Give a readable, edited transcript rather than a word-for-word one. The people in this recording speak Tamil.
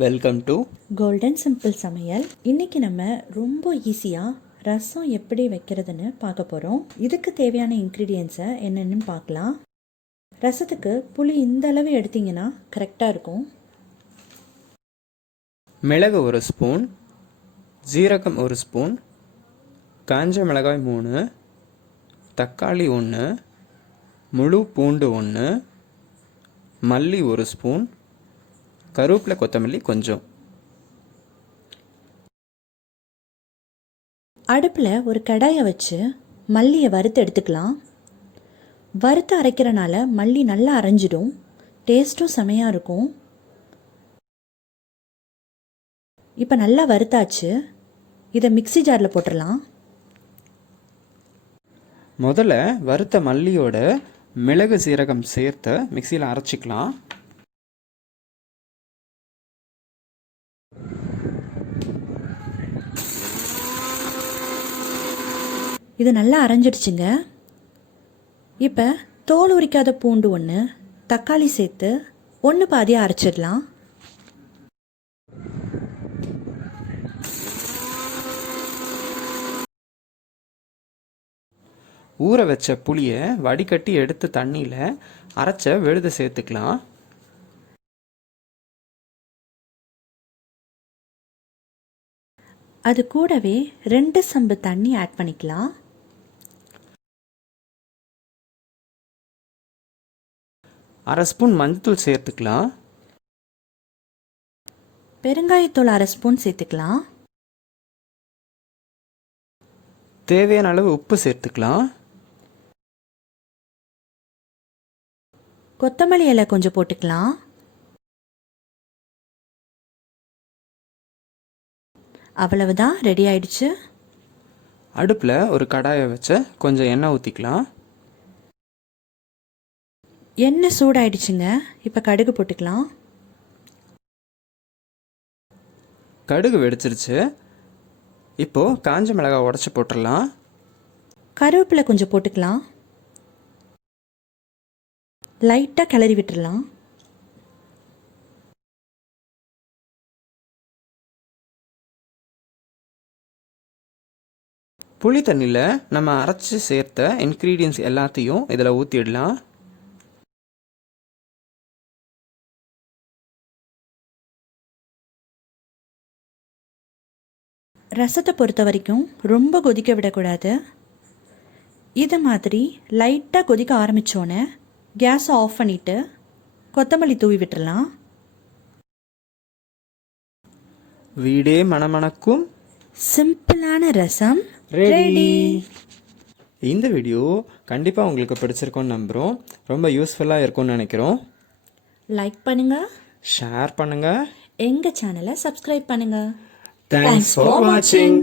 வெல்கம் டு கோல்டன் சிம்பிள் சமையல். இன்றைக்கி நம்ம ரொம்ப ஈஸியாக ரசம் எப்படி வைக்கிறதுன்னு பார்க்க போகிறோம். இதுக்கு தேவையான இன்க்ரீடியன்ஸை என்னென்னு பார்க்கலாம். ரசத்துக்கு புளி இந்த அளவு எடுத்திங்கன்னா கரெக்டாக இருக்கும். மிளகு 1 ஸ்பூன், ஜீரகம் 1 ஸ்பூன், காஞ்ச மிளகாய் 3, தக்காளி 1, முழு பூண்டு 1, மல்லி 1 ஸ்பூன், கருவேப்பிலை கொத்தமல்லி கொஞ்சம். அடுப்பில் ஒரு கடாயை வச்சு மல்லியை வறுத்து எடுத்துக்கலாம். வறுத்து அரைக்கிறனால மல்லி நல்லா அரைஞ்சிடும், டேஸ்ட்டும் செமையாக இருக்கும். இப்போ நல்லா வறுத்தாச்சு, இதை மிக்ஸி ஜாரில் போட்டுடலாம். முதல்ல வறுத்த மல்லியோட மிளகு சீரகம் சேர்த்து மிக்சியில் அரைச்சிக்கலாம். இது நல்லா அரைஞ்சிடுச்சுங்க. இப்போ தோல் உரிக்காத பூண்டு 1, தக்காளி சேர்த்து 1 பாதியாக அரைச்சிடலாம். ஊற வச்ச புளியை வடிகட்டி எடுத்து தண்ணியில் அரைச்ச விழுதை சேர்த்துக்கலாம். அது கூடவே 2 சம்பு தண்ணி ஆட் பண்ணிக்கலாம். அரை ஸ்பூன் மஞ்சத்தூள் சேர்த்துக்கலாம். பெருங்காயத்தூள் அரை ஸ்பூன் சேர்த்துக்கலாம். தேவையான அளவு உப்பு சேர்த்துக்கலாம். கொத்தமல்லி இலை கொஞ்சம் போட்டுக்கலாம். அவ்வளவுதான், ரெடி ஆயிடுச்சு. அடுப்பில் ஒரு கடாயை வச்சு கொஞ்சம் எண்ணெய் ஊற்றிக்கலாம். எண்ணெய் சூடாயிடுச்சுங்க. இப்போ கடுகு போட்டுக்கலாம். கடுகு வெடிச்சிருச்சு. இப்போது காஞ்ச மிளகாய் உடச்சி போட்டுடலாம். கருவேப்பிலை கொஞ்சம் போட்டுக்கலாம். லைட்டாக கிளறி விட்டுடலாம். புளி தண்ணியில் நம்ம அரைச்சி சேர்த்த இன்க்ரீடியன்ஸ் எல்லாத்தையும் இதில் ஊற்றிடலாம். ரசத்தை பொறுத்த வரைக்கும் ரொம்ப கொதிக்க விடக்கூடாது. இது மாதிரி லைட்டாக கொதிக்க ஆரம்பித்தோன்னே கேஸை ஆஃப் பண்ணிவிட்டு கொத்தமல்லி தூவி விட்டுடலாம். வீடே மணமணக்கும் சிம்பிளான ரசம் ரெடி. இந்த வீடியோ கண்டிப்பாக உங்களுக்கு பிடிச்சிருக்கோன்னு நம்புகிறோம். ரொம்ப யூஸ்ஃபுல்லாக இருக்கும்னு நினைக்கிறோம். லைக் பண்ணுங்கள், ஷேர் பண்ணுங்கள், எங்கள் சேனலை சப்ஸ்கிரைப் பண்ணுங்கள். Thanks for watching.